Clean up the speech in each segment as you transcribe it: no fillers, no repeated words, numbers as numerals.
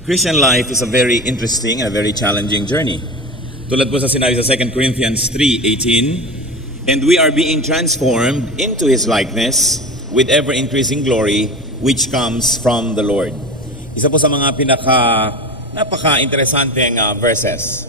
Christian life is a very interesting and a very challenging journey. Tulad po sa sinabi sa 2 Corinthians 3:18, and we are being transformed into His likeness with ever-increasing glory which comes from the Lord. Isa po sa mga napaka-interesanteng verses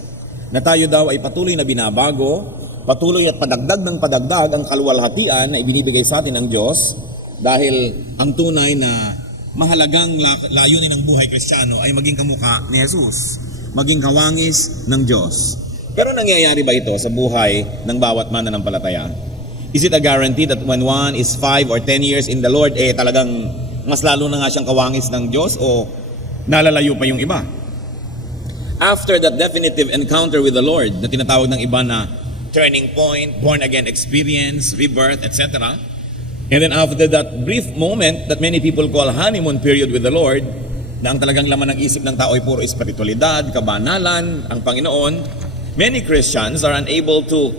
na tayo daw ay patuloy na binabago, patuloy at padagdag ng padagdag ang kaluwalhatian na ibinibigay sa atin ng Diyos dahil ang tunay na mahalagang layunin ng buhay Kristiyano ay maging kamukha ni Jesus, maging kawangis ng Diyos. Pero nangyayari ba ito sa buhay ng bawat mananampalataya? Is it a guarantee that when one is 5 or 10 years in the Lord, talagang mas lalo na nga siyang kawangis ng Diyos o nalalayo pa yung iba? After that definitive encounter with the Lord na tinatawag ng iba na turning point, born again experience, rebirth, etc., and then after that brief moment that many people call honeymoon period with the Lord, na ang talagang laman ng isip ng tao ay puro espiritualidad, kabanalan, ang Panginoon, many Christians are unable to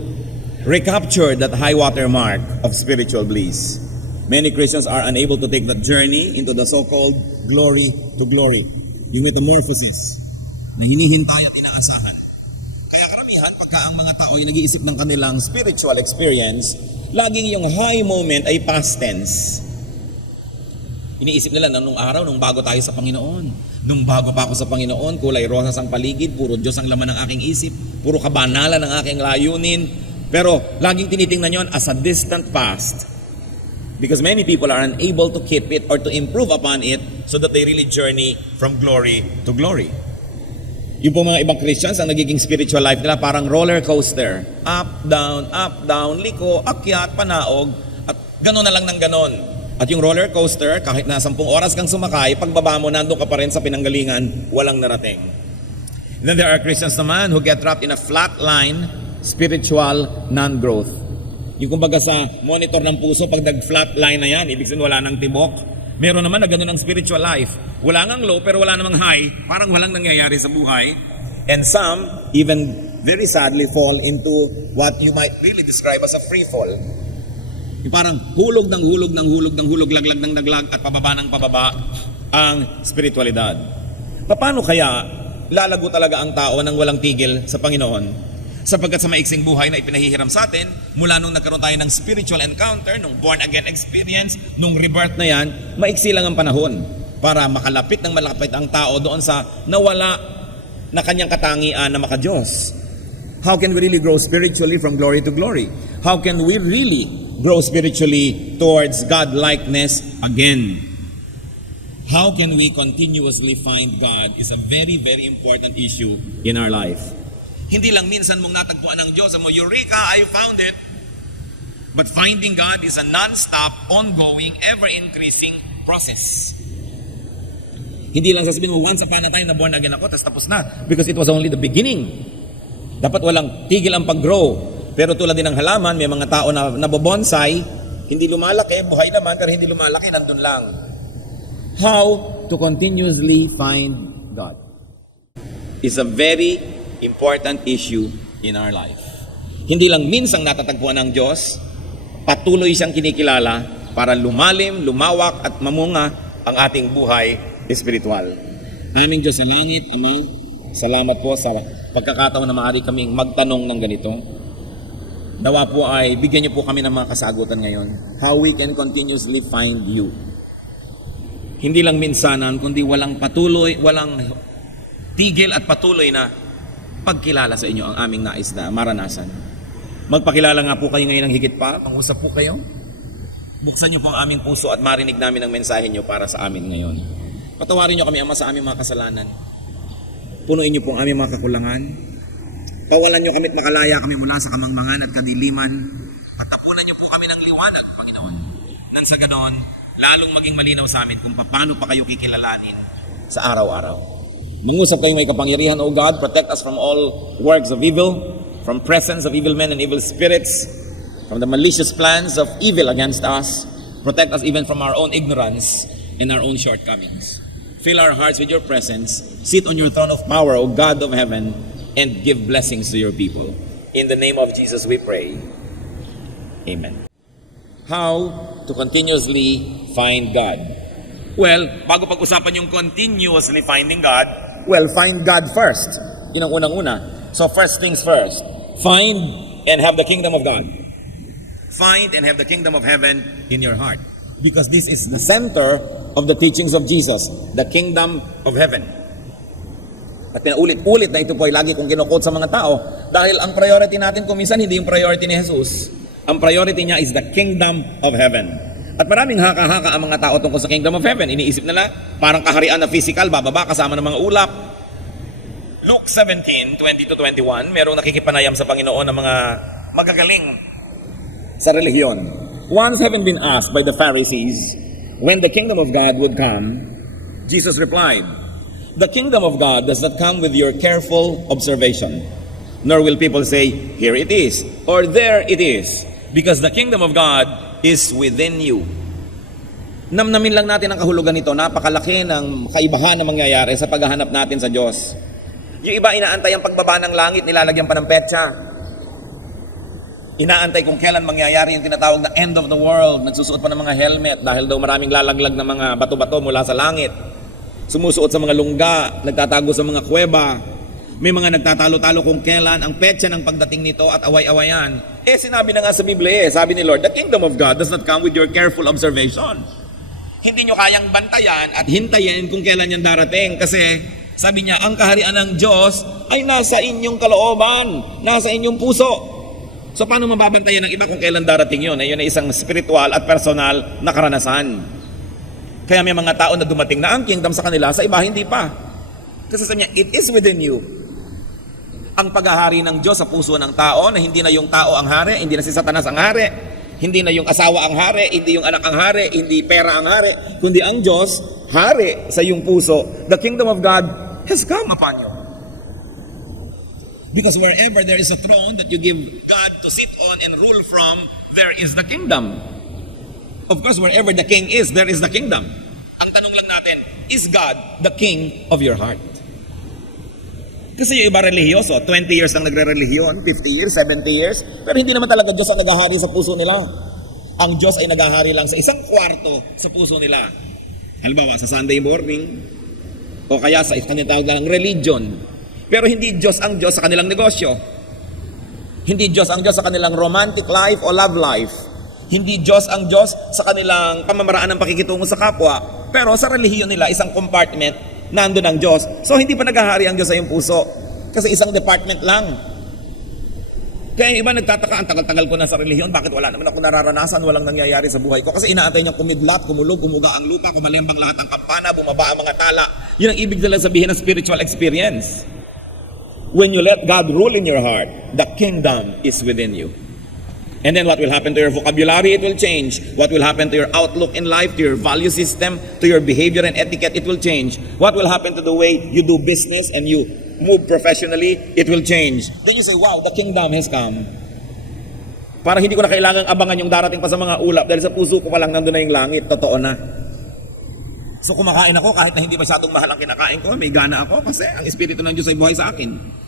recapture that high water mark of spiritual bliss. Many Christians are unable to take that journey into the so-called glory to glory, yung metamorphosis na hinihintay at inaasahan. Kaya karamihan, pagka ang mga tao ay nag-iisip ng kanilang spiritual experience, laging yung high moment ay past tense. Iniisip nila na nung araw, nung bago tayo sa Panginoon, nung bago pa ako sa Panginoon, kulay rosas ang paligid, puro Diyos ang laman ng aking isip, puro kabanalan ng aking layunin. Pero laging tinitingnan yon as a distant past. Because many people are unable to keep it or to improve upon it so that they really journey from glory to glory. Yung po mga ibang Christians, ang nagiging spiritual life nila parang roller coaster. Up, down, liko, akyat, panaog, at gano'n na lang ng gano'n. At yung roller coaster, kahit na 10 oras kang sumakay, pagbaba mo, nandun ka pa rin sa pinanggalingan, walang narating. And then there are Christians naman who get trapped in a flat line, spiritual non-growth. Yung kumbaga sa monitor ng puso, pag nag-flat line na yan, ibig sabihin wala nang tibok. Meron naman na gano'n ang spiritual life. Wala ngang low pero wala namang high. Parang walang nangyayari sa buhay. And some even very sadly fall into what you might really describe as a free fall. Yung parang hulog ng hulog ng hulog ng hulog, laglag ng laglag at pababa ng pababa ang spiritualidad. Paano kaya lalago talaga ang tao nang walang tigil sa Panginoon? Sapagkat sa maiksing buhay na ipinahihiram sa atin, mula nung nagkaroon tayo ng spiritual encounter, nung born again experience, nung rebirth na yan, maiksi lang ang panahon para makalapit ng malapit ang tao doon sa nawala na kanyang katangian na maka-Diyos. How can we really grow spiritually from glory to glory? How can we really grow spiritually towards God-likeness again? How can we continuously find God is a very, very important issue in our life. Hindi lang minsan mong natagpuan ng Diyos, mo, Eureka, I found it. But finding God is a non-stop, ongoing, ever-increasing process. Hindi lang sasabihin mo, once upon a time na born again ako, tapos na. Because it was only the beginning. Dapat walang tigil ang pag-grow. Pero tulad din ng halaman, may mga tao na nabobonsai, hindi lumalaki, buhay naman, pero hindi lumalaki, nandun lang. How to continuously find God is a very important issue in our life. Hindi lang minsang natatagpuan ng Diyos, patuloy siyang kinikilala para lumalim, lumawak at mamunga ang ating buhay espiritual. Aming Diyos sa langit, Ama, salamat po sa pagkakataon na maaari kaming magtanong ng ganito. Nawa po ay bigyan niyo po kami ng mga kasagutan ngayon. How we can continuously find you. Hindi lang minsanan, kundi walang patuloy, walang tigil at patuloy na pagkilala sa inyo ang aming nais na maranasan. Magpakilala nga po kayo ngayon ng higit pa, pangusap po kayo. Buksan niyo po ang aming puso at marinig namin ang mensahe niyo para sa amin ngayon. Patawarin niyo kami, Ama, sa aming mga kasalanan. Punuin niyo po ang aming mga kakulangan. Pawalan niyo kami at makalaya kami mula sa kamangmangan at kadiliman. Patapunan niyo po kami ng liwanag, Panginoon. Nang sa ganon, lalong maging malinaw sa amin kung paano pa kayo kikilalanin sa araw-araw. Mangusap kayong may kapangyarihan, O God, protect us from all works of evil, from presence of evil men and evil spirits, from the malicious plans of evil against us. Protect us even from our own ignorance and our own shortcomings. Fill our hearts with your presence. Sit on your throne of power, O God of heaven, and give blessings to your people. In the name of Jesus we pray. Amen. How to continuously find God. Well, bago pag-usapan yung continuously finding God, well, find God first. Yun ang unang-una. So first things first. Find and have the kingdom of God. Find and have the kingdom of heaven in your heart. Because this is the center of the teachings of Jesus, the kingdom of heaven. At pinaulit-ulit na ito po ay lagi kong kinukot sa mga tao dahil ang priority natin kung minsan hindi yung priority ni Jesus. Ang priority niya is the kingdom of heaven. At maraming haka-haka ang mga tao tungkol sa kingdom of heaven. Iniisip nila parang kaharian na physical, bababa kasama ng mga ulap. Luke 17:20-21, merong nakikipanayam sa Panginoon ng mga magagaling sa relihiyon. Once having been asked by the Pharisees when the kingdom of God would come, Jesus replied, "The kingdom of God does not come with your careful observation, nor will people say, 'Here it is,' or 'There it is,' because the kingdom of God is within you." Namnamin lang natin ang kahulugan nito. Napakalaki ng kaibahan na mangyayari sa paghahanap natin sa Diyos. Yung iba inaantay ang pagbaba ng langit, nilalagyan pa ng petsa. Inaantay kung kailan mangyayari yung tinatawag na end of the world. Nagsusuot pa ng mga helmet dahil daw maraming lalaglag na mga bato-bato mula sa langit. Sumusuot sa mga lungga, nagtatago sa mga kuweba. May mga nagtatalo-talo kung kailan ang petsa ng pagdating nito at away-awayan. Sinabi na nga sa Biblia, sabi ni Lord, the kingdom of God does not come with your careful observation. Hindi nyo kayang bantayan at hintayin kung kailan yan darating kasi sabi niya, ang kaharian ng Diyos ay nasa inyong kalooban, nasa inyong puso. So paano mababantayan ng iba kung kailan darating yun? Yun ay isang spiritual at personal na karanasan. Kaya may mga tao na dumating na ang kingdom sa kanila, sa iba hindi pa. Kasi sabi niya, it is within you. Ang paghahari ng Diyos sa puso ng tao na hindi na yung tao ang hari, hindi na si Satanas ang hari, hindi na yung asawa ang hari, hindi yung anak ang hari, hindi pera ang hari, kundi ang Diyos, hari sa iyong puso. The kingdom of God has come upon you. Because wherever there is a throne that you give God to sit on and rule from, there is the kingdom. Of course, wherever the king is, there is the kingdom. Ang tanong lang natin, is God the king of your heart? Kasi yung iba religyoso, 20 years lang nagre-relihiyon, 50 years, 70 years, pero hindi naman talaga Diyos ang naghahari sa puso nila. Ang Diyos ay naghahari lang sa isang kwarto sa puso nila. Halimbawa, sa Sunday morning, o kaya sa kanyang tawag ng religion. Pero hindi Diyos ang Diyos sa kanilang negosyo. Hindi Diyos ang Diyos sa kanilang romantic life o love life. Hindi Diyos ang Diyos sa kanilang pamamaraan ng pakikitungo sa kapwa. Pero sa relihiyon nila, isang compartment, nandun ang Diyos. So hindi pa naghahari ang Diyos sa iyong puso. Kasi isang department lang. Kaya yung iba nagtataka, ang tagal-tagal ko na sa relihiyon, bakit wala naman ako nararanasan, walang nangyayari sa buhay ko? Kasi inaantay niyang kumidlat, kumulog, kumuga ang lupa, kumalembang lahat ng kampana, bumaba ang mga tala. Yun ang ibig nila sabihin ng spiritual experience. When you let God rule in your heart, the kingdom is within you. And then what will happen to your vocabulary? It will change. What will happen to your outlook in life, to your value system, to your behavior and etiquette? It will change. What will happen to the way you do business and you move professionally? It will change. Then you say, wow, the kingdom has come. Para hindi ko na kailangang abangan yung darating pa sa mga ulap dahil sa puso ko pa lang nandun na yung langit. Totoo na. So kumakain ako kahit na hindi masyadong mahal ang kinakain ko, may gana ako kasi ang Espiritu ng Diyos ay buhay sa akin.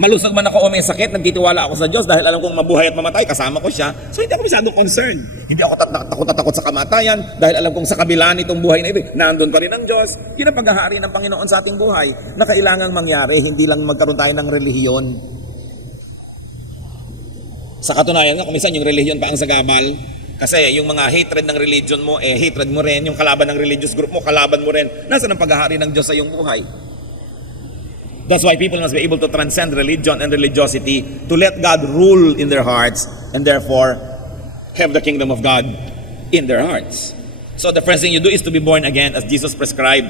Malusog man ako o may sakit, nagtitiwala ako sa Diyos dahil alam kong mabuhay at mamatay, kasama ko siya. So hindi ako masyadong concerned. Hindi ako takot sa kamatayan dahil alam kong sa kabila nitong buhay na ito, nandun pa rin ang Diyos. Yun ang paghahari ng Panginoon sa ating buhay na kailangang mangyari, hindi lang magkaroon tayo ng relihiyon. Sa katunayan nga, kumisan yung relihiyon pa ang sagabal. Kasi yung mga hatred ng religion mo, hatred mo rin. Yung kalaban ng religious group mo, kalaban mo rin. Nasaan ang paghahari ng Diyos sa iyong buhay? That's why people must be able to transcend religion and religiosity to let God rule in their hearts and therefore have the kingdom of God in their hearts. So the first thing you do is to be born again as Jesus prescribed.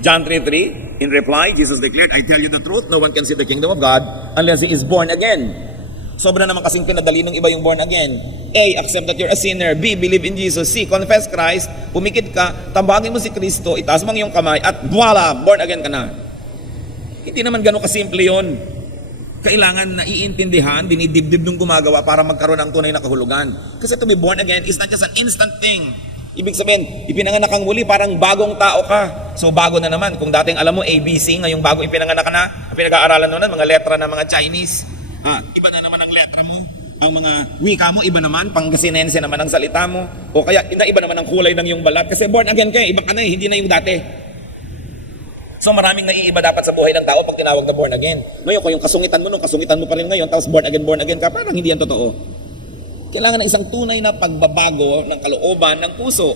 John 3:3, in reply, Jesus declared, I tell you the truth, no one can see the kingdom of God unless he is born again. Sobra naman kasing pinadali ng iba yung born again. A, accept that you're a sinner. B, believe in Jesus. C, confess Christ. Pumikit ka, tambagin mo si Kristo, itaas mo ang iyong kamay, at voila, born again ka na. Hindi naman gano'ng kasimple yun. Kailangan na iintindihan, dinidibdib nung gumagawa para magkaroon ng tunay na kahulugan. Kasi to be born again is not just an instant thing. Ibig sabihin, ipinanganak kang muli, parang bagong tao ka. So bago na naman. Kung dating alam mo ABC, ngayong bago ipinanganak ka na, pinag-aaralan mo na, mga letra ng mga Chinese. Iba na naman ang letra mo. Ang mga wika mo, iba naman, Pangasinense naman ang salita mo. O kaya, iba naman ang kulay ng iyong balat. Kasi born again ka, iba ka na hindi na yung dati. So maraming naiiba dapat sa buhay ng tao pag tinawag na born again. Ngayon, kung yung kasungitan mo nung kasungitan mo pa rin ngayon, tapos born again ka, parang hindi yan totoo. Kailangan ng isang tunay na pagbabago ng kalooban ng puso.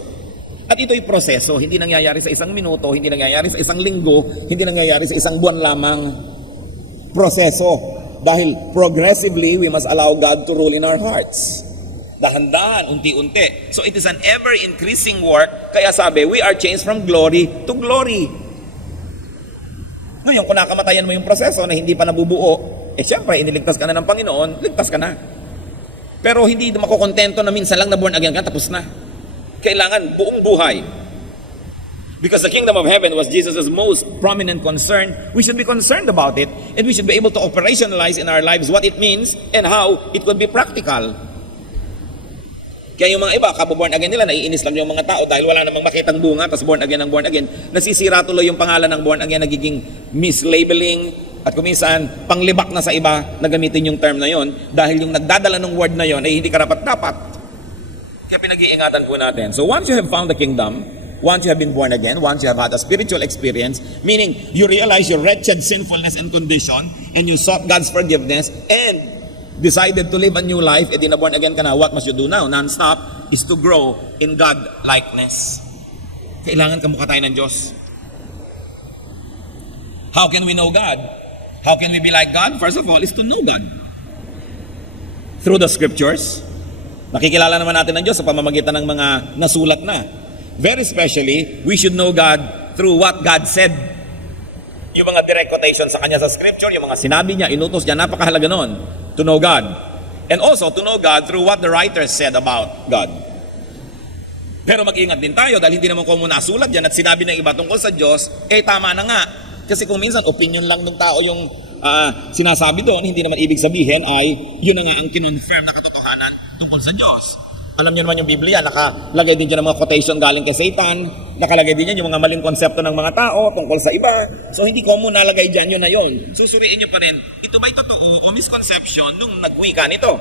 At ito'y proseso, hindi nangyayari sa isang minuto, hindi nangyayari sa isang linggo, hindi nangyayari sa isang buwan lamang. Proseso. Dahil progressively, we must allow God to rule in our hearts. Dahan-dahan, unti-unti. So it is an ever-increasing work. Kaya sabi, we are changed from glory to glory. Ngayon, kung nakamatayan mo yung proseso na hindi pa nabubuo, syempre, iniligtas ka na ng Panginoon, ligtas ka na. Pero hindi makukontento na minsan lang na born again ka, tapos na. Kailangan buong buhay. Because the kingdom of heaven was Jesus' most prominent concern, we should be concerned about it, and we should be able to operationalize in our lives what it means and how it could be practical. Kaya yung mga iba, kapo-born again nila, naiinis lang yung mga tao dahil wala namang makitang bunga, tapos born again, nasisira tuloy yung pangalan ng born again, nagiging mislabeling, at kuminsan, panglibak na sa iba na gamitin yung term na yon dahil yung nagdadala ng word na yon ay hindi karapat-dapat. Kaya pinag-iingatan po natin. So once you have found the kingdom, once you have been born again, once you have had a spiritual experience, meaning you realize your wretched sinfulness and condition, and you sought God's forgiveness, and decided to live a new life, edi na born again ka na, what must you do now? Non-stop is to grow in God-likeness. Kailangan kamukha tayo ng Diyos. How can we know God? How can we be like God? First of all, is to know God. Through the scriptures. Nakikilala naman natin ng Diyos sa pamamagitan ng mga nasulat na. Very especially, we should know God through what God said. Yung mga direct quotation sa Kanya sa Scripture, yung mga sinabi niya, inutos niya, napakahalaga nun, to know God. And also, to know God through what the writers said about God. Pero mag-ingat din tayo dahil hindi naman kung muna nasulat yan at sinabi ng iba tungkol sa Diyos, tama na nga. Kasi kung minsan, opinion lang ng tao yung sinasabi doon, hindi naman ibig sabihin ay yun na nga ang kinonfirm na katotohanan tungkol sa Diyos. Alam niyo naman yung Biblia, nakalagay din dyan ng mga quotation galing kay Satan, nakalagay din yan yung mga maling konsepto ng mga tao tungkol sa iba. So hindi ko muna nalagay dyan, yun na yun. Susuriin niyo pa rin, ito ba'y totoo o misconception nung nagwika nito?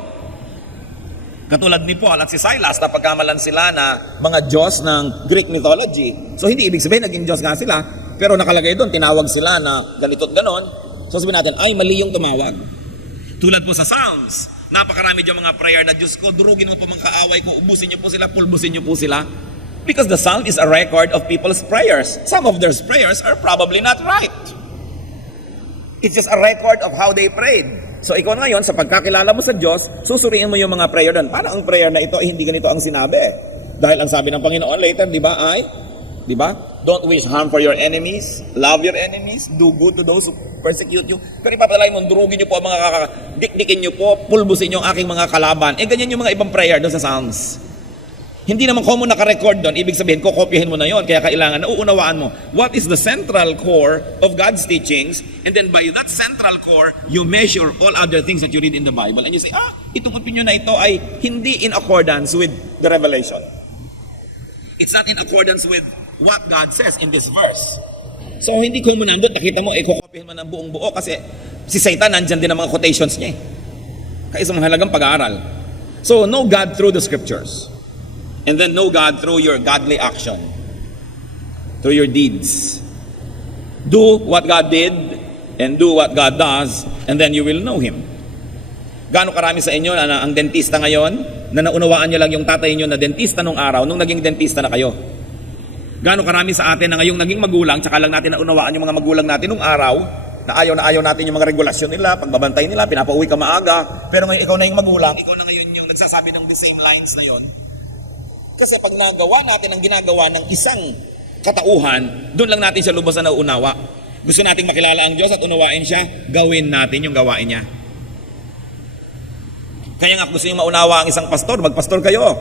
Katulad ni Paul at si Silas, napagkamalan sila na mga Diyos ng Greek mythology. So hindi ibig sabihin naging Diyos nga sila, pero nakalagay doon, tinawag sila na ganito't ganon. So sabihin natin, ay mali yung tumawag. Tulad po sa Psalms, napakarami dyan mga prayer na Diyos ko, durugin mo po mga kaaway ko, ubusin niyo po sila, pulbusin niyo po sila. Because the Psalm is a record of people's prayers. Some of their prayers are probably not right. It's just a record of how they prayed. So ikaw ngayon, sa pagkakilala mo sa Diyos, susuriin mo yung mga prayer doon. Paano ang prayer na ito ay hindi ganito ang sinabi? Dahil ang sabi ng Panginoon later, di ba? Don't wish harm for your enemies, love your enemies, do good to those who persecute you. Pero ipapalay mo, durugin niyo po ang mga dikdikin niyo po, pulbusin niyo ang aking mga kalaban. Ganyan yung mga ibang prayer doon sa Psalms. Hindi naman common naka-record doon, ibig sabihin, kokopyahin mo na yon. Kaya kailangan, nauunawaan mo, what is the central core of God's teachings, and then by that central core, you measure all other things that you read in the Bible, and you say, itong opinion na ito ay hindi in accordance with the revelation. It's not in accordance with what God says in this verse. So hindi common nandun, nakita mo, kokopyahin mo ng buong buo, kasi si Satan, nandyan din ang mga quotations niya. Kaya isang mahalagang pag-aaral. So know God through the scriptures. And then know God through your godly action. Through your deeds. Do what God did and do what God does, and then you will know Him. Gaano karami sa inyo na ang dentista ngayon, na naunawaan nyo lang yung tatay nyo na dentista nung araw, nung naging dentista na kayo? Gaano karami sa atin na ngayong naging magulang, tsaka lang natin naunawaan yung mga magulang natin nung araw, na ayaw natin yung mga regulasyon nila, pagbabantay nila, pinapauwi ka maaga, pero ngayon ikaw na yung magulang, ikaw na ngayon yung nagsasabi ng the same lines na yon. Kasi pag nagawa natin ang ginagawa ng isang katauhan, doon lang natin siya lubos na nauunawa. Gusto nating makilala ang Diyos at unawain siya, gawin natin yung gawain niya. Kaya nga gusto nyo maunawa ang isang pastor, magpastor kayo.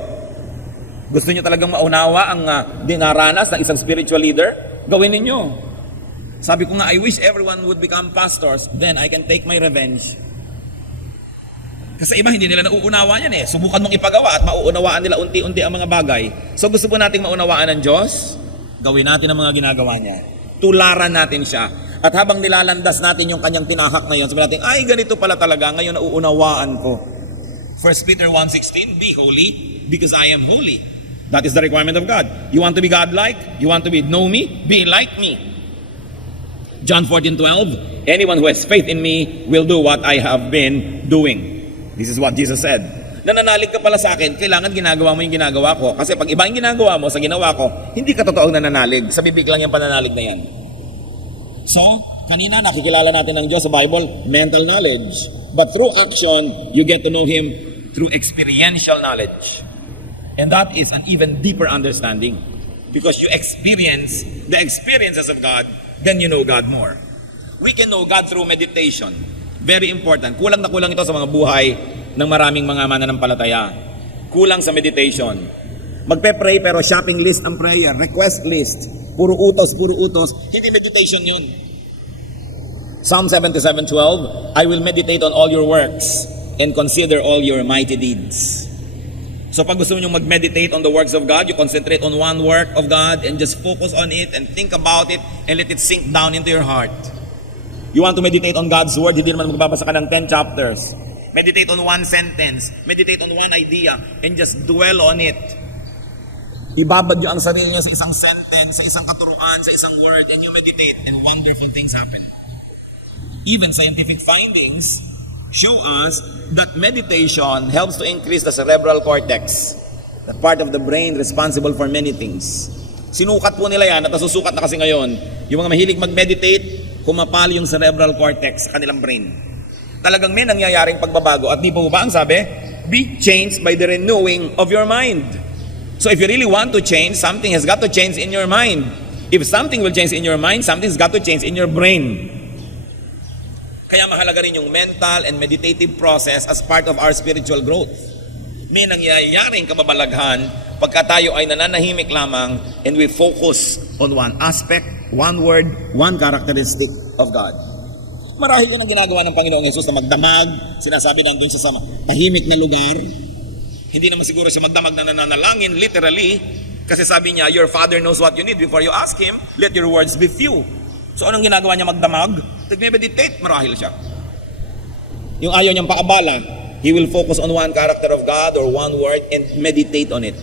Gusto nyo talagang maunawa ang dinaranas ng isang spiritual leader, gawin ninyo. Sabi ko nga, I wish everyone would become pastors, then I can take my revenge. Kasi iba hindi nila nauunawa yan Subukan mong ipagawa at mauunawaan nila unti-unti ang mga bagay. So gusto po nating maunawaan ng Diyos, gawin natin ang mga ginagawa niya. Tularan natin siya. At habang nilalandas natin yung kanyang tinahak na yun, sabi natin, ay ganito pala talaga, ngayon nauunawaan ko. 1 Peter 1:16, be holy because I am holy. That is the requirement of God. You want to be God-like? You want to know me? Be like me. John 14:12, anyone who has faith in me will do what I have been doing. This is what Jesus said. Nananalig ka pala sa akin, kailangan ginagawa mo yung ginagawa ko. Kasi pag iba yung ginagawa mo sa ginawa ko, hindi ka totoong nananalig. Sa bibig lang yung pananalig na yan. So, kanina nakikilala natin ng Diyos sa Bible, mental knowledge. But through action, you get to know Him through experiential knowledge. And that is an even deeper understanding. Because you experience the experiences of God, then you know God more. We can know God through meditation. Very important. Kulang na kulang ito sa mga buhay ng maraming mga mananampalataya. Kulang sa meditation. Magpe-pray pero shopping list ang prayer, request list. Puro utos. Hindi meditation yun. Psalm 77:12, I will meditate on all your works and consider all your mighty deeds. So pag gusto nyo mag-meditate on the works of God, you concentrate on one work of God and just focus on it and think about it and let it sink down into your heart. You want to meditate on God's Word, hindi naman magbabasa ka ng 10 chapters. Meditate on one sentence, meditate on one idea, and just dwell on it. Ibabad nyo ang sarili nyo sa isang sentence, sa isang katuruan, sa isang word, and you meditate, and wonderful things happen. Even scientific findings show us that meditation helps to increase the cerebral cortex, the part of the brain responsible for many things. Sinukat po nila yan at nasusukat na kasi ngayon. Yung mga mahilig mag-meditate, kumapal yung cerebral cortex sa kanilang brain. Talagang may nangyayaring pagbabago at di po ba ang sabi? Be changed by the renewing of your mind. So if you really want to change, something has got to change in your mind. If something will change in your mind, something's got to change in your brain. Kaya mahalaga rin yung mental and meditative process as part of our spiritual growth. May nangyayaring kababalaghan pagka tayo ay nananahimik lamang and we focus on one aspect, one word, one characteristic of God. Marahil yun ang ginagawa ng Panginoong Yesus na magdamag, sinasabi nandun sa tahimik na lugar. Hindi naman siguro siya magdamag na nananalangin, literally, kasi sabi niya, your Father knows what you need before you ask Him, let your words be few. So anong ginagawa niya magdamag? Nag-meditate, marahil siya. Yung ayaw niyang paabala, he will focus on one character of God or one word and meditate on it.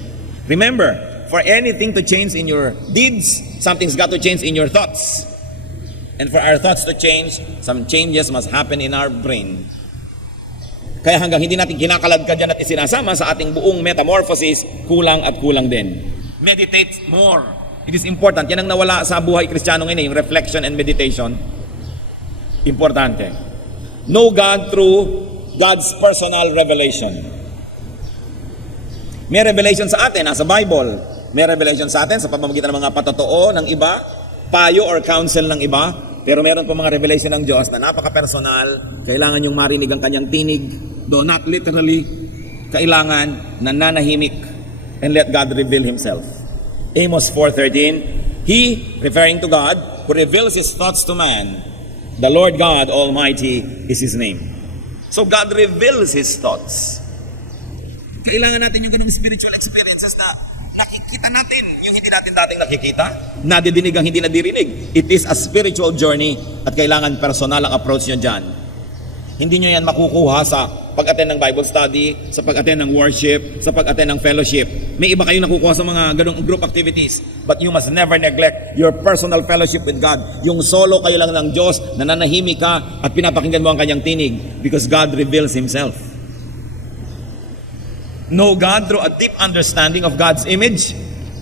Remember, for anything to change in your deeds, something's got to change in your thoughts. And for our thoughts to change, some changes must happen in our brain. Kaya hanggang hindi natin kinakalad ka dyan at isinasama sa ating buong metamorphosis, kulang at kulang din. Meditate more. It is important. Yan ang nawala sa buhay Kristiyano ngayon, yung reflection and meditation. Importante. Know God through God's personal revelation. May revelation sa atin, nasa Bible. May revelation sa atin sa pamamagitan ng mga patotoo ng iba, payo or counsel ng iba. Pero meron po mga revelation ng Diyos na napaka-personal. Kailangan yung marinig ang kanyang tinig. Though not literally, kailangan nananahimik and let God reveal Himself. Amos 4:13, He, referring to God, who reveals His thoughts to man, the Lord God Almighty is His name. So God reveals His thoughts. Kailangan natin yung ganung spiritual experiences na nakikita natin yung hindi natin dating nakikita, nadidinig ang hindi nadirinig. It is a spiritual journey at kailangan personal ang approach nyo dyan. Hindi nyo yan makukuha sa pag-attend ng Bible study, sa pag-attend ng worship, sa pag-attend ng fellowship. May iba kayo nakukuha sa mga ganung group activities. But you must never neglect your personal fellowship with God. Yung solo kayo lang ng Diyos, nananahimik ka at pinapakinggan mo ang kanyang tinig because God reveals Himself. Know God through a deep understanding of God's image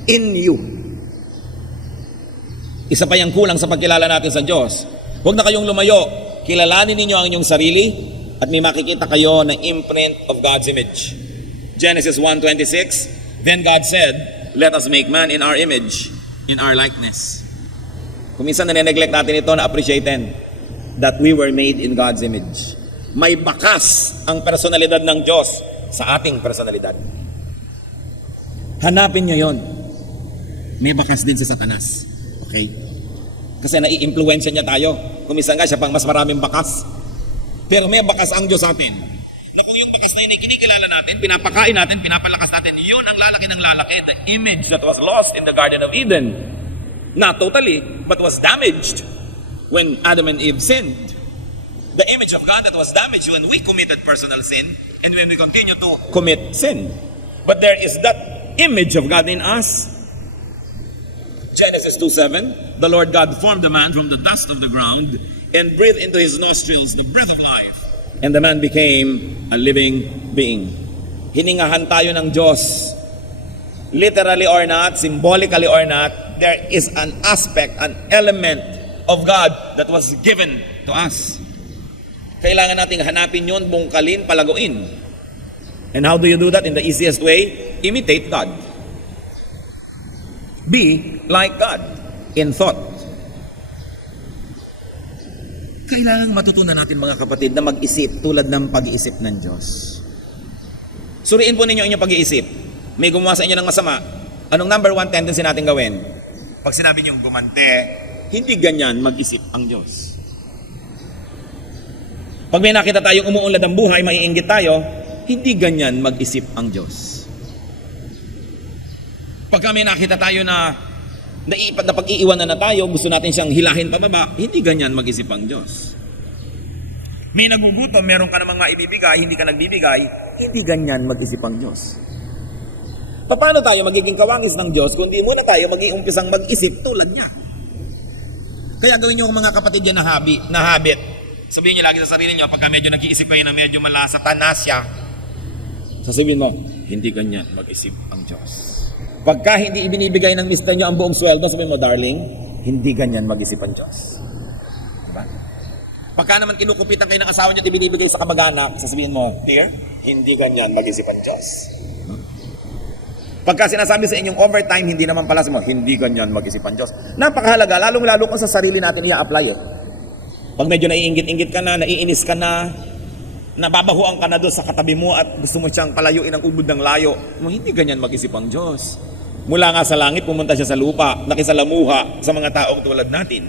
in you. Isa pa yung kulang sa pagkilala natin sa Diyos. Huwag na kayong lumayo. Kilalanin ninyo ang inyong sarili at may makikita kayo ng imprint of God's image. Genesis 1:26, Then God said, let us make man in our image, in our likeness. Kung minsan nane-neglect natin ito, na-appreciaten that we were made in God's image. May bakas ang personalidad ng Diyos sa ating personalidad. Hanapin nyo yon. May bakas din sa Satanas. Okay? Kasi nai-influensya niya tayo. Kumisan nga siya pang mas maraming bakas. Pero may bakas ang Diyos sa atin. Na kung yung bakas na yun ay kinikilala natin, pinapakain natin, pinapalakas natin, yun ang lalaki ng lalaki. The image that was lost in the Garden of Eden. Not totally, but was damaged when Adam and Eve sinned. The image of God that was damaged when we committed personal sin and when we continue to commit sin. But there is that image of God in us. Genesis 2:7, the Lord God formed the man from the dust of the ground and breathed into his nostrils the breath of life. And the man became a living being. Hiningahan tayo ng Diyos. Literally or not, symbolically or not, there is an aspect, an element of God that was given to us. Kailangan nating hanapin yun, bungkalin, palaguin. And how do you do that? In the easiest way, imitate God. Be like God in thought. Kailangan matutunan natin mga kapatid na mag-isip tulad ng pag-iisip ng Diyos. Suriin po ninyo inyong pag-iisip. May gumawa sa inyo ng masama. Anong number one tendency natin gawin? Pag sinabi niyong gumante, hindi ganyan mag-isip ang Diyos. Pag may nakita tayong umuunlad ang buhay, maiinggit tayo, hindi ganyan mag-isip ang Diyos. Pagka may nakita tayo na pag-iiwanan na tayo, gusto natin siyang hilahin pababa, hindi ganyan mag-isip ang Diyos. May nagugutom, meron ka namang maibibigay, hindi ka nagbibigay, hindi ganyan mag-isip ang Diyos. Paano tayo magiging kawangis ng Diyos kung di muna tayo mag-iumpisang mag-isip tulad niya? Kaya gawin niyo mga kapatid yan na habit. Sabihin niyo lagi sa sarili niyo, pagka medyo nag-iisip kayo na medyo malasa, tanasya, sasabihin mo, hindi ganyan mag-isip ang Diyos. Pagka hindi ibinibigay ng mister niyo ang buong sweldo, sabihin mo, darling, hindi ganyan mag-isip ang Diyos. Diba? Pagka naman kinukupitan kayo ng asawa niyo at ibinibigay sa kamag-anak, sasabihin mo, dear, hindi ganyan mag-isip ang Diyos. Pagka sinasabi sa inyong overtime, hindi naman pala mo, hindi ganyan mag-isip ang Diyos. Napakahalaga, lalong-lalo kung sa sarili natin i-apply it. Pag medyo naiinggit-inggit ka na, naiinis ka na, nababahuan ka na doon sa katabi mo at gusto mo siyang palayuin ang ubod ng layo, hindi ganyan mag-isip ang Diyos. Mula nga sa langit, pumunta siya sa lupa, nakisalamuha sa mga taong tulad natin.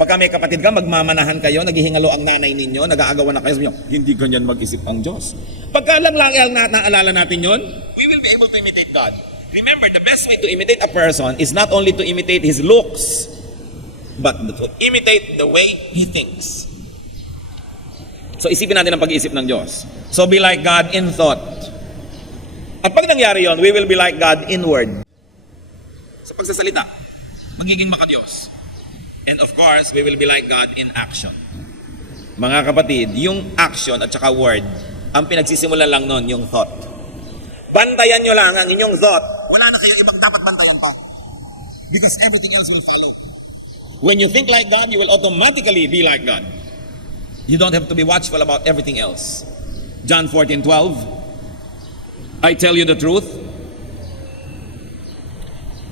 Pagka may kapatid ka, magmamanahan kayo, naghihingalo ang nanay ninyo, nag-aagawan na kayo, sabi niyo, hindi ganyan mag-isip ang Diyos. Pagka lang naalala natin yon, we will be able to imitate God. Remember, the best way to imitate a person is not only to imitate his looks, but to imitate the way he thinks. So isipin natin ang pag-iisip ng Diyos. So be like God in thought. At pag nangyari yon, we will be like God inward. Sa pagsasalita, magiging maka-Diyos. And of course, we will be like God in action. Mga kapatid, yung action at saka word, ang pinagsisimulan lang nun, yung thought. Bantayan nyo lang ang inyong thought. Wala na kayong ibang dapat bantayan pa. Because everything else will follow. When you think like God, you will automatically be like God. You don't have to be watchful about everything else. John 14:12, I tell you the truth.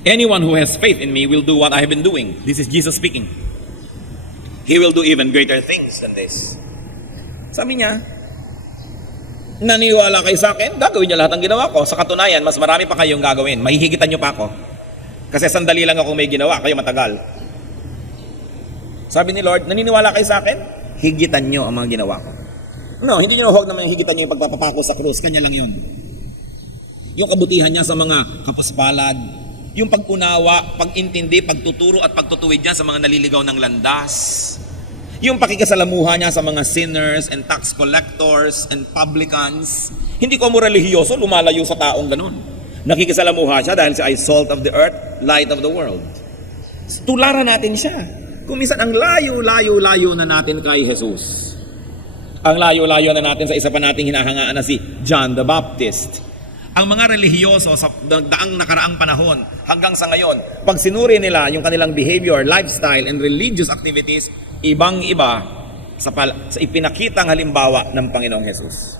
Anyone who has faith in me will do what I have been doing. This is Jesus speaking. He will do even greater things than this. Sabi niya, naniwala kayo sa akin, gagawin niya lahat ng ginawa ko. Sa katunayan, mas marami pa kayong gagawin. Mahihigitan niyo pa ako. Kasi sandali lang ako may ginawa, kayo matagal. Sabi ni Lord, naniniwala kayo sa akin? Higitan niyo ang mga ginawa ko. No, hindi niyo huwag naman higitan niyo yung pagpapapako sa krus. Kanya lang yun. Yung kabutihan niya sa mga kapaspalad, yung pag-unawa, pag-intindi, pagtuturo at pagtutuwid niya sa mga naliligaw ng landas. Yung pakikasalamuha niya sa mga sinners and tax collectors and publicans. Hindi ko mo relihiyoso, lumalayo sa taong ganun. Nakikisalamuha siya dahil siya ay salt of the earth, light of the world. Tularan natin siya. Kung minsan ang layo-layo na natin kay Jesus. Ang layo-layo na natin sa isa pa nating hinahangaan na si John the Baptist. Ang mga relihiyoso sa daang nakaraang panahon hanggang sa ngayon, pag sinuri nila yung kanilang behavior, lifestyle, and religious activities, ibang-iba sa ipinakitang halimbawa ng Panginoong Jesus.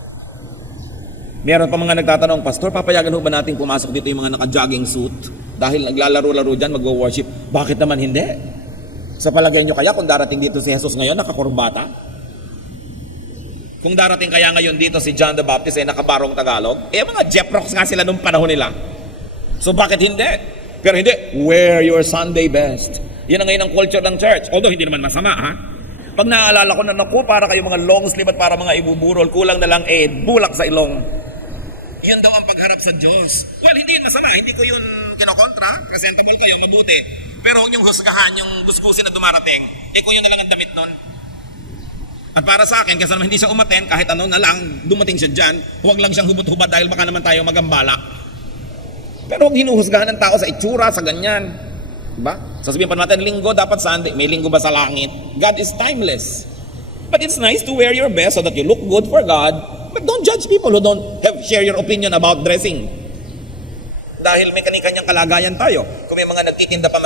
Meron pa mga nagtatanong, Pastor, papayagan ho ba natin pumasok dito yung mga naka-jogging suit? Dahil naglalaro-laro dyan, mag-worship. Bakit naman hindi? Sa palagay nyo kaya kung darating dito si Jesus ngayon, nakakurbata? Kung darating kaya ngayon dito si John the Baptist ay nakabarong Tagalog, mga Jeprox nga sila nung panahon nila. So bakit hindi? Pero hindi, wear your Sunday best. Yan ang ngayon ang culture ng church. Although hindi naman masama, ha? Pag naaalala ko na, naku, para kayo mga long sleeve at para mga ibuburol, kulang na lang bulak sa ilong. Yan daw ang pagharap sa Diyos. Well, hindi yun masama. Hindi ko yun kinokontra. Presentable kayo, mabuti. Pero huwag niyong husgahan yung gusgusin na dumarating. Kung yun na lang ang damit nun. At para sa akin, kasi naman hindi siya umaten, kahit ano na lang, dumating siya dyan, huwag lang siyang hubot-hubad dahil baka naman tayo magambala. Pero huwag hinuhusgahan ng tao sa itsura, sa ganyan. Diba? Sasabihin pa natin, linggo, dapat Sunday. May linggo ba sa langit? God is timeless. But it's nice to wear your best so that you look good for God. But don't judge people who don't share your opinion about dressing. Dahil may kanya-kanyang kalagayan tayo. Kung may mga nagtitinda pa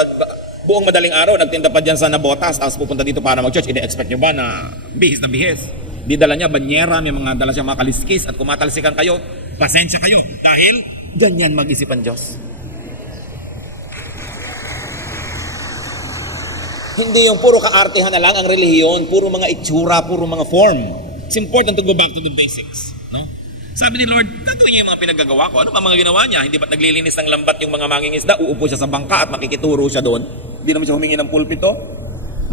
buong madaling araw, nagtinda pa dyan sa Nabotas, tapos pupunta dito para mag-church, ine-expect nyo ba na bihis na bihis? Di dala niya banyera, may mga dala siya mga kaliskis, at kumatalsikan kayo, pasensya kayo. Dahil ganyan mag-isip ang Diyos. Hindi yung puro kaartehan na lang ang relihiyon, puro mga itsura, puro mga form. It's important to go back to the basics. No? Sabi ni Lord, gagawin niya yung mga pinaggagawa ko. Ano ba mga ginawa niya? Hindi ba't naglilinis ng lambat yung mga mangingisda? Uupo siya sa bangka at makikituro siya doon. Hindi naman siya humingi ng pulpito.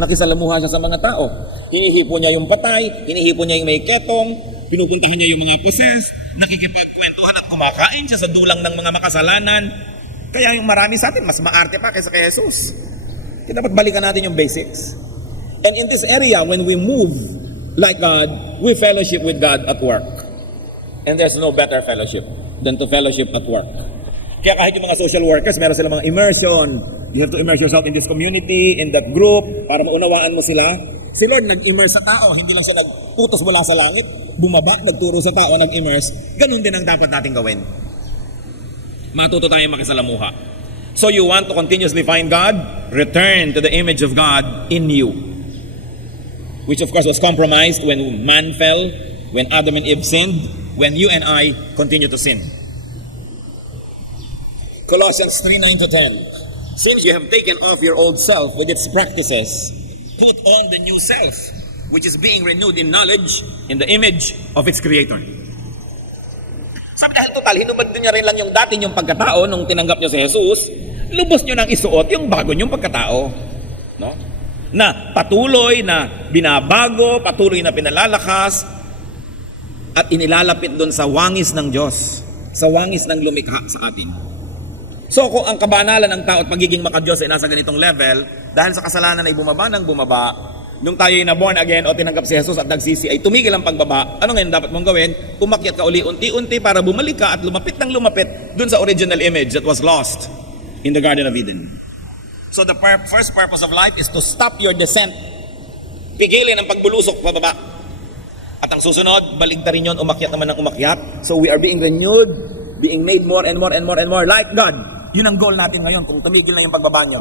Nakisalamuha siya sa mga tao. Hinihipo niya yung patay, hinihipo niya yung may ketong, pinupuntahan niya yung mga possessed, nakikipagkwentuhan at kumakain siya sa dulang ng mga makasalanan. Kaya yung marami sa atin, mas maarte pa kaysa kay Jesus. Kaya dapat balikan natin yung basics. And in this area, when we move like God, we fellowship with God at work. And there's no better fellowship than to fellowship at work. Kaya kahit yung mga social workers, meron silang mga immersion. You have to immerse yourself in this community, in that group, para maunawaan mo sila. Si Lord nag-immerse sa tao, hindi lang siya nagputos mula sa langit, bumaba, nagturo sa tao, nag-immerse. Ganun din ang dapat natin gawin. Matuto tayong makisalamuha. So you want to continuously find God? Return to the image of God in you. Which of course was compromised when man fell, when Adam and Eve sinned, when you and I continue to sin. Colossians 3:9-10. Since you have taken off your old self with its practices, put on the new self, which is being renewed in knowledge in the image of its Creator. Sabi dahil total, hinubad niya rin lang yung dati niyong pagkatao nung tinanggap niyo si Jesus, lubos niyo nang isuot yung bago niyong pagkatao. No? Na patuloy na binabago, patuloy na pinalalakas, at inilalapit doon sa wangis ng Diyos, sa wangis ng lumikha sa atin. So kung ang kabanalan ng tao at pagiging maka-Diyos ay nasa ganitong level, dahil sa kasalanan ay bumaba ng bumaba, nung tayo ay na-born again o tinanggap si Jesus at nagsisi, ay tumigil ang pagbaba, ano ngayon dapat mong gawin? Umakyat ka uli unti-unti para bumalik ka at lumapit ng lumapit dun sa original image that was lost in the Garden of Eden. So the first purpose of life is to stop your descent. Pigilin ang pagbulusok pababa. At ang susunod, baligtarin yun, umakyat naman ng umakyat. So we are being renewed, being made more and more and more and more like God. Yun ang goal natin ngayon, kung tumigil na yung pagbaba nyo.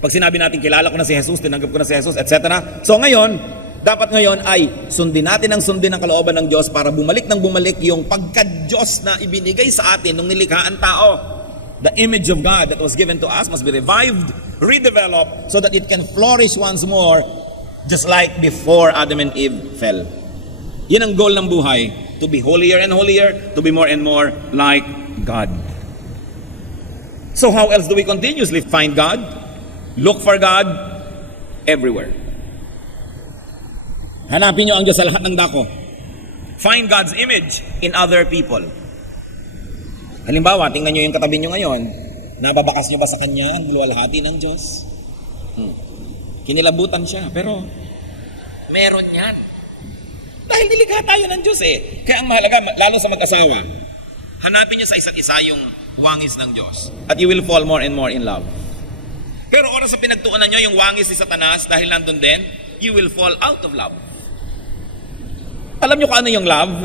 Pag sinabi natin, kilala ko na si Jesus, tinanggap ko na si Jesus, etc. So ngayon, dapat ngayon ay sundin natin ang sundin ng kalooban ng Diyos para bumalik ng bumalik yung pagka-Diyos na ibinigay sa atin nung nilikha ang tao. The image of God that was given to us must be revived, redeveloped, so that it can flourish once more, just like before Adam and Eve fell. Yan ang goal ng buhay, to be holier and holier, to be more and more like God. So how else do we continuously find God? Look for God everywhere. Hanapin nyo ang Diyos sa lahat ng dako. Find God's image in other people. Halimbawa, tingnan nyo yung katabi nyo ngayon. Nababakas nyo ba sa kanya ang luwalhati ng Diyos? Kinilabutan siya, pero meron yan. Dahil nilikha tayo ng Diyos eh. Kaya ang mahalaga, lalo sa mag-asawa, hanapin nyo sa isa't isa yung wangis ng Diyos. At you will fall more and more in love. Pero oras sa pinagtuunan nyo yung wangis ni Satanas, dahil nandun din, you will fall out of love. Alam nyo kung ano yung love?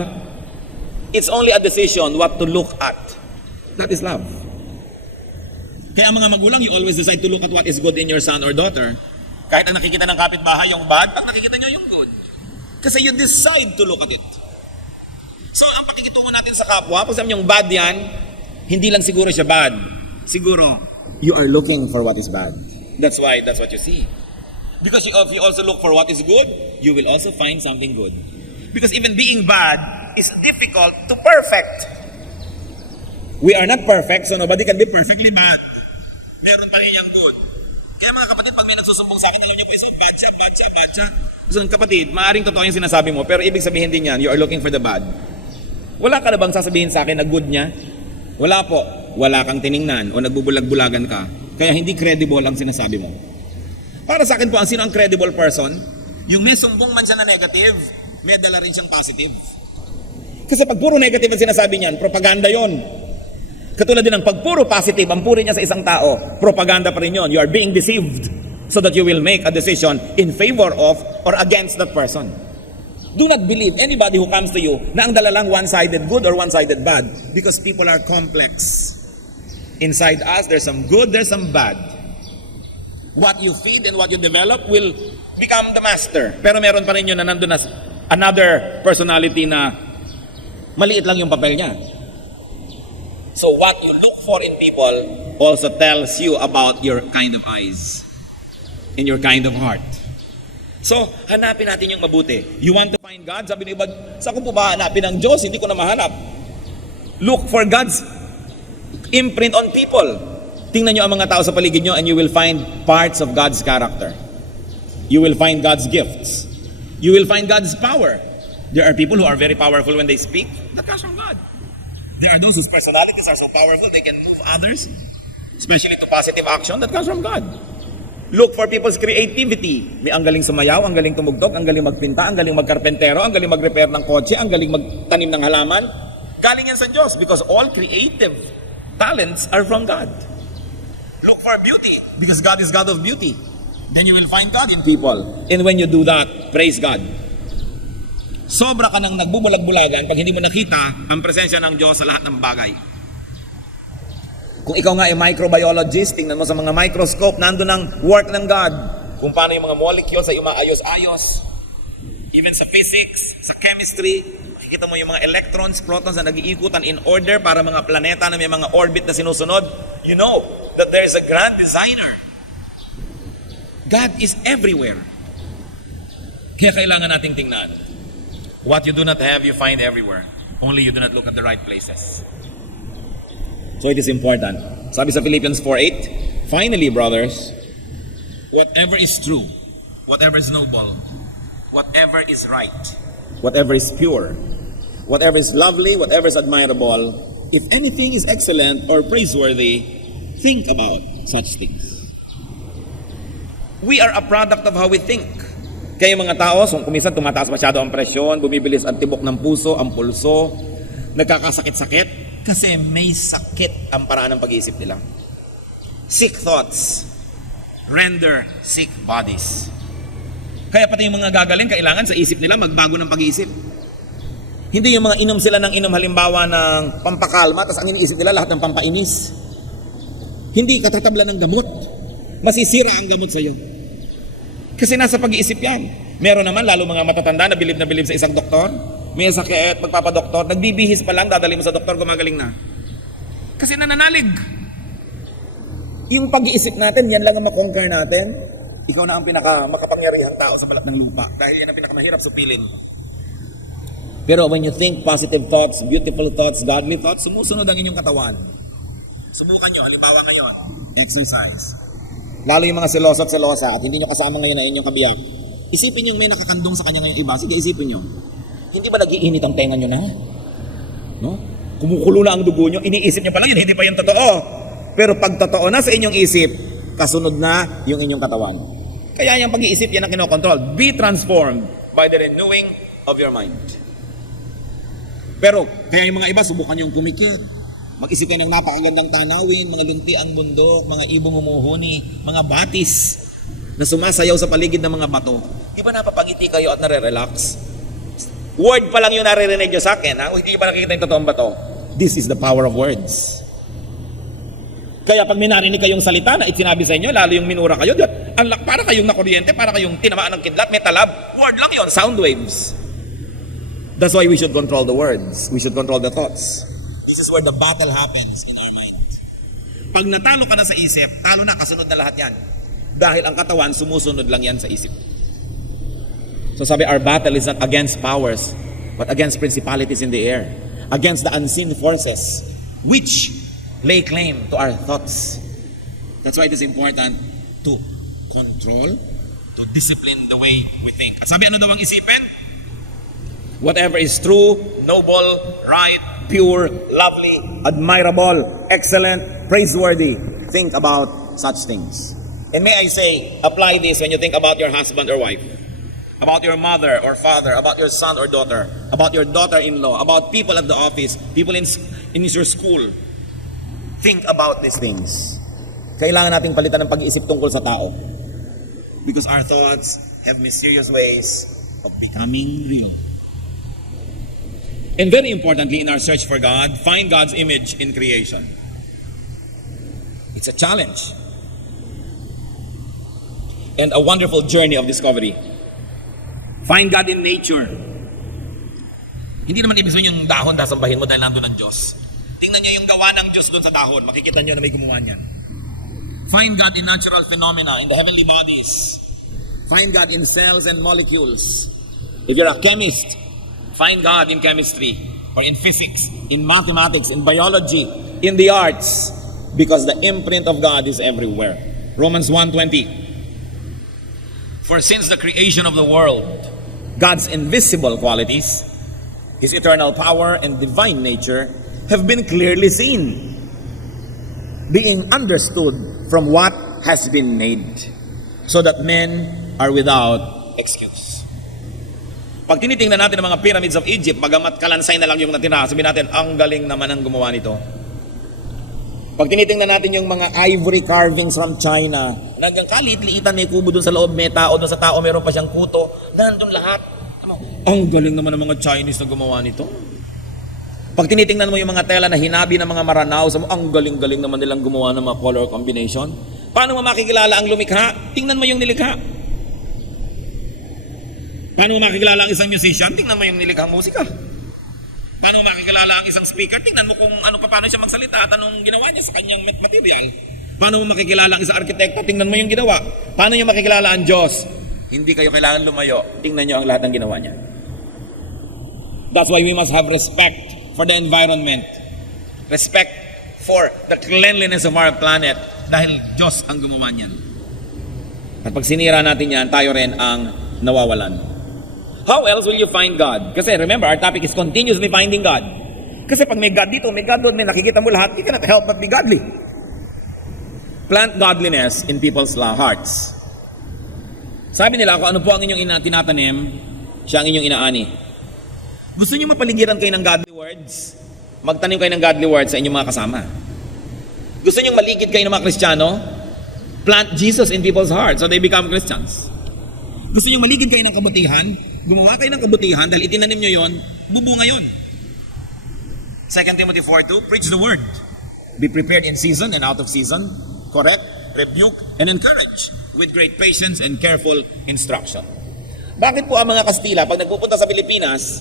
It's only a decision what to look at. That is love. Kaya ang mga magulang, you always decide to look at what is good in your son or daughter. Kahit ang nakikita ng kapitbahay yung bad, pag nakikita nyo yung good. Kasi you decide to look at it. So, ang pakikitungo natin sa kapwa, pag sabi yung bad yan, hindi lang siguro siya bad. Siguro, you are looking for what is bad. That's what you see. Because if you also look for what is good, you will also find something good. Because even being bad is difficult to perfect. We are not perfect, so nobody can be perfectly bad. Meron pa rin yung good. Kaya mga kapatid, pag may nagsusumbong sa akin, alam niyo po, so bad siya. So kapatid, maaaring totoo yung sinasabi mo, pero ibig sabihin din yan, you are looking for the bad. Wala ka na bang sasabihin sa akin na good niya? Wala po. Wala kang tiningnan o nagbubulag-bulagan ka. Kaya hindi credible ang sinasabi mo. Para sa akin po, sino ang credible person? Yung may sumbong man siya na negative, may dala rin siyang positive. Kasi pag puro negative ang sinasabi niyan, propaganda yon. Katulad din ng pag puro positive ang puri niya sa isang tao, propaganda pa rin yun. You are being deceived so that you will make a decision in favor of or against that person. Do not believe anybody who comes to you na ang dala lang one-sided good or one-sided bad, because people are complex. Inside us, there's some good, there's some bad. What you feed and what you develop will become the master. Pero meron pa rin yun na nandun na another personality na maliit lang yung papel niya. So what you look for in people also tells you about your kind of eyes and your kind of heart. So, hanapin natin yung mabuti. You want to find God? Sabi ng iba, saan ko po ba hanapin ang Diyos? Hindi ko na mahanap. Look for God's imprint on people. Tingnan nyo ang mga tao sa paligid nyo and you will find parts of God's character. You will find God's gifts. You will find God's power. There are people who are very powerful when they speak. That comes from God. There are those whose personalities are so powerful they can move others, especially to positive action. That comes from God. Look for people's creativity. May ang galing sumayaw, ang galing tumugtog, ang galing magpinta, ang galing magkarpentero, ang galing mag-repair ng kotse, ang galing magtanim ng halaman. Galing yan sa Diyos because all creative talents are from God. Look for beauty because God is God of beauty. Then you will find God in people. And when you do that, praise God. Sobra ka nang nagbubulag-bulagan pag hindi mo nakita ang presensya ng Diyos sa lahat ng bagay. Kung ikaw nga ay microbiologist, tingnan mo sa mga microscope, nandun ang work ng God. Kung paano yung mga molecules ay umaayos-ayos. Even sa physics, sa chemistry, makikita mo yung mga electrons, protons na nag-iikutan in order para mga planeta na may mga orbit na sinusunod. You know that there is a grand designer. God is everywhere. Kaya kailangan nating tingnan. What you do not have, you find everywhere. Only you do not look at the right places. So it is important. Sabi sa Philippians 4:8, finally, brothers, whatever is true, whatever is noble, whatever is right, whatever is pure, whatever is lovely, whatever is admirable, if anything is excellent or praiseworthy, think about such things. We are a product of how we think. Kaya mga tao, kuminsan tumataas masyado ang presyon, bumibilis ang tibok ng puso, ang pulso, nagkakasakit-sakit, kasi may sakit ang paraan ng pag-iisip nila. Sick thoughts render sick bodies. Kaya pati yung mga gagaling, kailangan sa isip nila magbago ng pag-iisip. Hindi yung mga inom sila ng inom halimbawa ng pampakalma, tapos ang iniisip nila lahat ng pampainis. Hindi katatabla ng gamot. Masisira ang gamot sa iyo. Kasi nasa pag-iisip yan. Meron naman, lalo mga matatanda na bilib sa isang doktor, may sakit, magpapadoktor, nagbibihis pa lang, dadali mo sa doktor, gumagaling na. Kasi nananalig. Yung pag-iisip natin, yan lang ang makonquer natin. Ikaw na ang makapangyarihang tao sa balat ng lupa. Dahil yan ang pinakamahirap supilin. Pero when you think positive thoughts, beautiful thoughts, godly thoughts, sumusunod ang inyong katawan. Subukan nyo, halimbawa ngayon, exercise. Lalo yung mga seloso at selosa at hindi nyo kasama ngayon na inyong kabiyak. Isipin nyo may nakakandong sa kanya ngayong iba. Sige, isipin nyo. Hindi ba nag-iinit ang tenga nyo na? No? Kumukulo na ang dugo nyo, iniisip nyo pa lang yan, hindi pa yung totoo. Pero pag totoo na sa inyong isip, kasunod na yung inyong katawan. Kaya yung pag-iisip yan ang kinokontrol. Be transformed by the renewing of your mind. Pero, kaya yung mga iba, subukan yung pumikit. Mag-isip kayo ng napakagandang tanawin, mga lunti ang bundok, mga ibong umuhuni, mga batis na sumasayaw sa paligid ng mga bato. Di ba napapangiti kayo at nare-relax? Word pa lang yung naririnig nyo sa akin, ha? O hindi ba nakikita yung totoong bato? This is the power of words. Kaya pag may narinig kayong salita na itinabi sa inyo, lalo yung minura kayo, para kayong nakuryente, para kayong tinamaan ng kidlat, may talab. Word lang yon, sound waves. That's why we should control the words. We should control the thoughts. This is where the battle happens in our mind. Pag natalo ka na sa isip, talo na, kasunod na lahat yan. Dahil ang katawan, sumusunod lang yan sa isip. So sabi, our battle is not against powers, but against principalities in the air, against the unseen forces, which lay claim to our thoughts. That's why it is important to control, to discipline the way we think. At sabi, ano daw ang isipin? Whatever is true, noble, right, pure, lovely, admirable, excellent, praiseworthy, think about such things. And may I say, apply this when you think about your husband or wife. about your mother or father, about your son or daughter, about your daughter-in-law, about people at the office, people in your school. Think about these things. Kailangan nating palitan ng pag-iisip tungkol sa tao. Because our thoughts have mysterious ways of becoming real. And very importantly, in our search for God, find God's image in creation. It's a challenge. And a wonderful journey of discovery. Find God in nature. Hindi naman ibig sabihin yung dahon sasambahin mo dahil nandun ang Diyos. Tingnan nyo yung gawa ng Diyos doon sa dahon. Makikita nyo na may gumawa niyan. Find God in natural phenomena, in the heavenly bodies. Find God in cells and molecules. If you're a chemist, find God in chemistry, or in physics, in mathematics, in biology, in the arts, because the imprint of God is everywhere. Romans 1:20. For since the creation of the world, God's invisible qualities, His eternal power and divine nature have been clearly seen, being understood from what has been made, so that men are without excuse. Pag tinitingnan natin ang mga pyramids of Egypt, bagamat kalansay na lang yung natira, sabihin natin, ang galing naman ang gumawa nito. Pag tinitingnan natin yung mga ivory carvings from China, hanggang kalit-liitan may kubo doon sa loob, may tao doon sa tao, meron pa siyang kuto, nandun lahat. Ang galing naman ng mga Chinese na gumawa nito. Pag tinitingnan mo yung mga tela na hinabi ng mga Maranao, ang galing-galing naman nilang gumawa ng mga color combination. Paano mo makikilala ang lumikha? Tingnan mo yung nilikha. Paano mo makikilala ang isang musician? Tingnan mo yung nilikhang musika. Paano mo makikilala ang isang speaker? Tingnan mo kung paano siya magsalita at anong ginawa niya sa kanyang material. Paano mo makikilala ang isang arkitekto? Tingnan mo yung ginawa. Paano niyo makikilala ang Diyos? Hindi kayo kailangan lumayo. Tingnan niyo ang lahat ng ginawa niya. That's why we must have respect for the environment. Respect for the cleanliness of our planet dahil Diyos ang gumawa niyan. At pag sinira natin yan, tayo rin ang nawawalan. How else will you find God? Kasi remember, our topic is continuously finding God. Kasi pag may God dito, may God doon, may nakikita mo lahat, you cannot help but be godly. Plant godliness in people's hearts. Sabi nila, kung ano po ang inyong tinatanim, siya ang inyong inaani. Gusto niyo mapaligiran kayo ng godly words? Magtanim kayo ng godly words sa inyong mga kasama. Gusto niyo maligid kayo ng mga Kristiyano? Plant Jesus in people's hearts so they become Christians. Gusto niyo maligid kayo ng kabutihan? Gumawa kayo ng kabutihan dahil itinanim nyo yon, bubunga yon. 2 Timothy 4:2, preach the word. Be prepared in season and out of season. Correct, rebuke, and encourage with great patience and careful instruction. Bakit po ang mga Kastila, pag nagpupunta sa Pilipinas,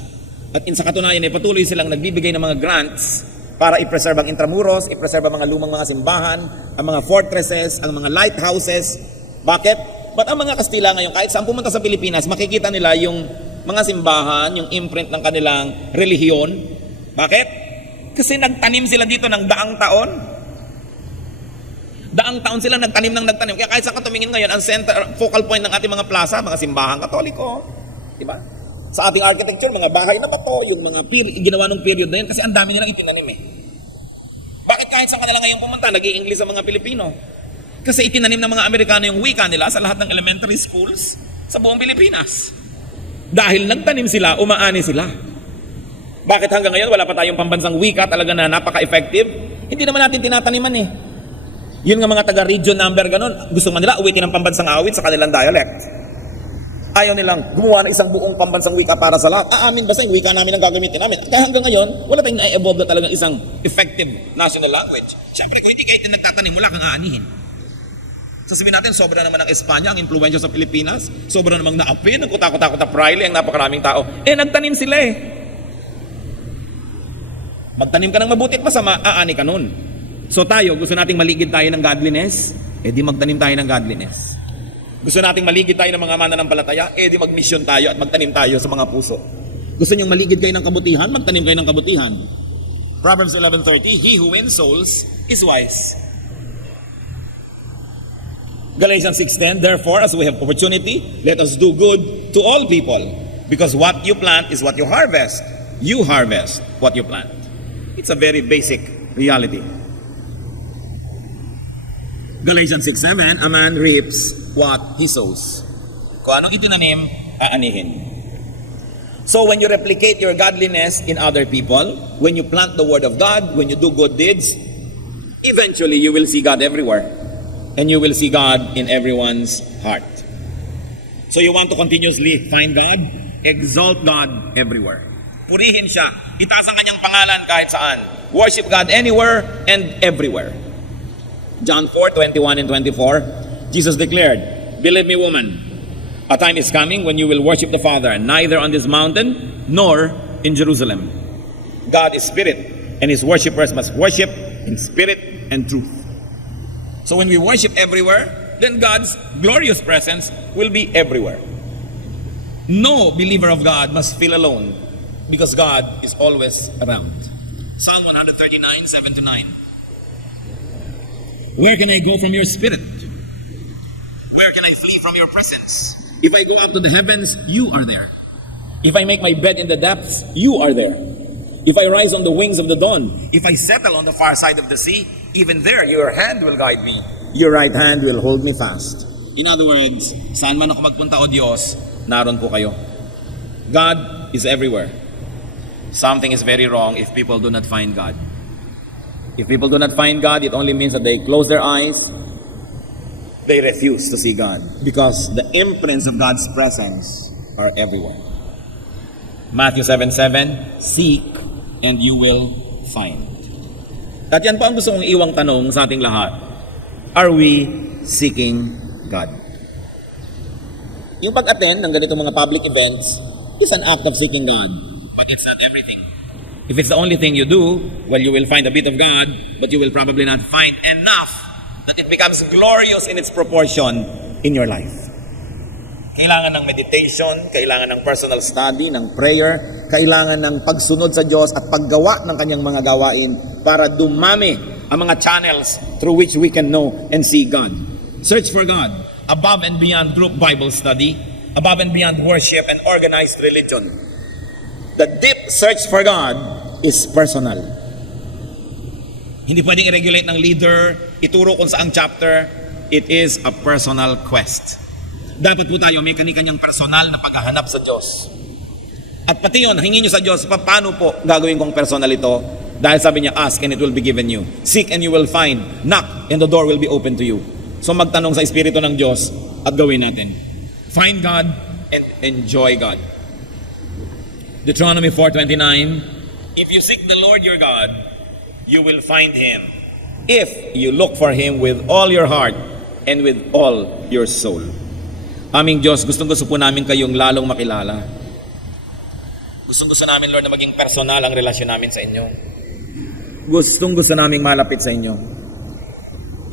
at sa katunayan ay patuloy silang nagbibigay ng mga grants para i-preserve ang intramuros, i-preserve ang mga lumang mga simbahan, ang mga fortresses, ang mga lighthouses. Bakit? But ang mga Kastila ngayon, kahit saan pumunta sa Pilipinas, makikita nila yung mga simbahan, yung imprint ng kanilang relihiyon. Bakit? Kasi nagtanim sila dito ng daang taon. Daang taon sila nagtanim. Kaya kahit saan ka tumingin ngayon, ang focal point ng ating mga plaza, mga simbahan Katoliko. Diba? Sa ating architecture, mga bahay na bato, yung mga ginawa ng period na yun, kasi ang dami nilang itinanim eh. Bakit kahit saan ka nila ngayon pumunta, nag-i-English ang mga Pilipino? Kasi itinanim ng mga Amerikano yung wika nila sa lahat ng elementary schools sa buong Pilipinas. Dahil nagtanim sila, umaani sila. Bakit hanggang ngayon wala pa tayong pambansang wika talaga na napaka-effective? Hindi naman natin tinataniman eh. Yun nga mga taga-region number ganon, gusto man nila uwitin ang pambansang awit sa kanilang dialect. Ayaw nilang gumawa ng isang buong pambansang wika para sa lahat. Amin basta yung wika namin ang gagamitin namin. Kaya hanggang ngayon, wala tayong na-evolve na talagang isang effective national language. Siyempre kung hindi kayo nagtatanim, wala kang aanihin. Sasabihin natin, sobra naman ng Espanya ang impluensya sa Pilipinas. Sobra namang naapin, ang kutakot-takot na Praile, ang napakaraming tao. Nagtanim sila eh. Magtanim ka ng mabuti at masama, aani ka nun. So tayo, gusto nating maligid tayo ng godliness, di magtanim tayo ng godliness. Gusto nating maligid tayo ng mga mananampalataya, di mag-mission tayo at magtanim tayo sa mga puso. Gusto niyong maligid kayo ng kabutihan, magtanim kayo ng kabutihan. Proverbs 11:30, he who wins souls is wise. Galatians 6:10, therefore, as we have opportunity, let us do good to all people, because what you plant is what you harvest. You harvest what you plant. It's a very basic reality. Galatians 6:7, a man reaps what he sows. Kung anong itinanim, aanihin. So when you replicate your godliness in other people, when you plant the word of God, when you do good deeds, eventually you will see God everywhere. And you will see God in everyone's heart. So you want to continuously find God? Exalt God everywhere. Purihin siya. Itaas ang kanyang pangalan kahit saan. Worship God anywhere and everywhere. John 4:21 and 24, Jesus declared, "Believe me, woman, a time is coming when you will worship the Father, neither on this mountain nor in Jerusalem. God is spirit, and his worshippers must worship in spirit and truth." So when we worship everywhere, then God's glorious presence will be everywhere. No believer of God must feel alone, because God is always around. Psalm 139, 7-9. Where can I go from your spirit? Where can I flee from your presence? If I go up to the heavens, you are there. If I make my bed in the depths, you are there. If I rise on the wings of the dawn, if I settle on the far side of the sea, even there your hand will guide me. Your right hand will hold me fast. In other words, saan man ako magpunta, O Diyos, naroon po kayo. God is everywhere. Something is very wrong if people do not find God. If people do not find God, it only means that they close their eyes. They refuse to see God because the imprints of God's presence are everywhere. Matthew 7:7, seek and you will find. At yan po ang gusto kong iwang tanong sa ating lahat. Are we seeking God? Yung pag-attend ng ganitong mga public events is an act of seeking God. But it's not everything. If it's the only thing you do, well, you will find a bit of God, but you will probably not find enough that it becomes glorious in its proportion in your life. Kailangan ng meditation, kailangan ng personal study, ng prayer, kailangan ng pagsunod sa Diyos at paggawa ng kanyang mga gawain para dumami ang mga channels through which we can know and see God. Search for God above and beyond group Bible study, above and beyond worship and organized religion. The deep search for God is personal. Hindi pwedeng i-regulate ng leader, ituro kung saang chapter. It is a personal quest. Dapat po tayo may kani-kanyang personal na paghahanap sa Diyos. At pati yun, hingin nyo sa Diyos, paano po gagawin kong personal ito? Dahil sabi niya, ask and it will be given you. Seek and you will find. Knock and the door will be open to you. So magtanong sa Espiritu ng Diyos at gawin natin. Find God and enjoy God. Deuteronomy 4:29, if you seek the Lord your God, you will find Him. If you look for Him with all your heart and with all your soul. Aming Diyos, gustong-gusto po namin kayong lalong makilala. Gustong-gusto namin, Lord, na maging personal ang relasyon namin sa inyo. Gustong-gusto namin malapit sa inyo.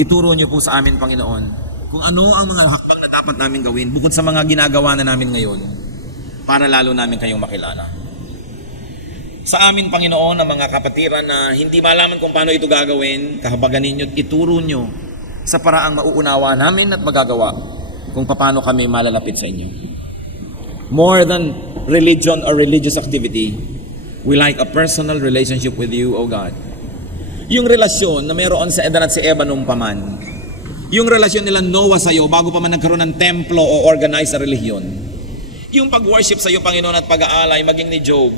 Ituro niyo po sa amin, Panginoon, kung ano ang mga hakbang na dapat namin gawin bukod sa mga ginagawa na namin ngayon para lalo namin kayong makilala. Sa amin, Panginoon, ang mga kapatiran na hindi malaman kung paano ito gagawin, kahabagan ninyo at ituro nyo sa paraang mauunawa namin at magagawa kung paano kami malalapit sa inyo. More than religion or religious activity, we like a personal relationship with you, O God. Yung relasyon na mayroon sa Adan at si Eva nung paman, yung relasyon nila Noah sa iyo bago pa man nagkaroon ng templo o organized na relihiyon, yung pag-worship sa iyo, Panginoon, at pag-aalay maging ni Job,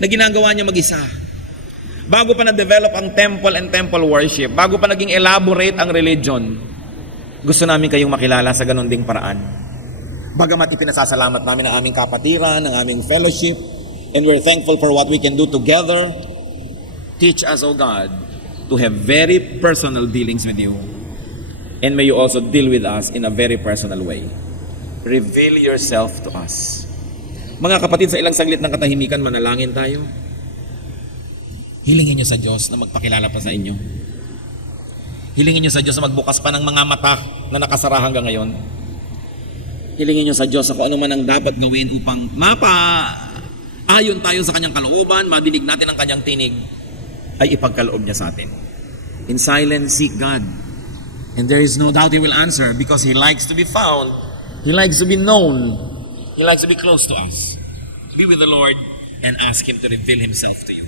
na ginagawa niya mag-isa. Bago pa na-develop ang temple and temple worship, bago pa naging elaborate ang religion, gusto namin kayong makilala sa ganun ding paraan. Bagamat ipinasasalamat namin ang aming kapatiran, ang aming fellowship, and we're thankful for what we can do together, teach us, O God, to have very personal dealings with you. And may you also deal with us in a very personal way. Reveal yourself to us. Mga kapatid, sa ilang saglit ng katahimikan, manalangin tayo. Hilingin niyo sa Diyos na magpakilala pa sa inyo. Hilingin niyo sa Diyos na magbukas pa ng mga mata na nakasara hanggang ngayon. Hilingin niyo sa Diyos na kung ano man ang dapat gawin upang ayon tayo sa kanyang kalooban, madinig natin ang kanyang tinig, ay ipagkaloob niya sa atin. In silence, seek God. And there is no doubt He will answer because He likes to be found. He likes to be known. He likes to be close to us. Be with the Lord and ask Him to reveal Himself to you.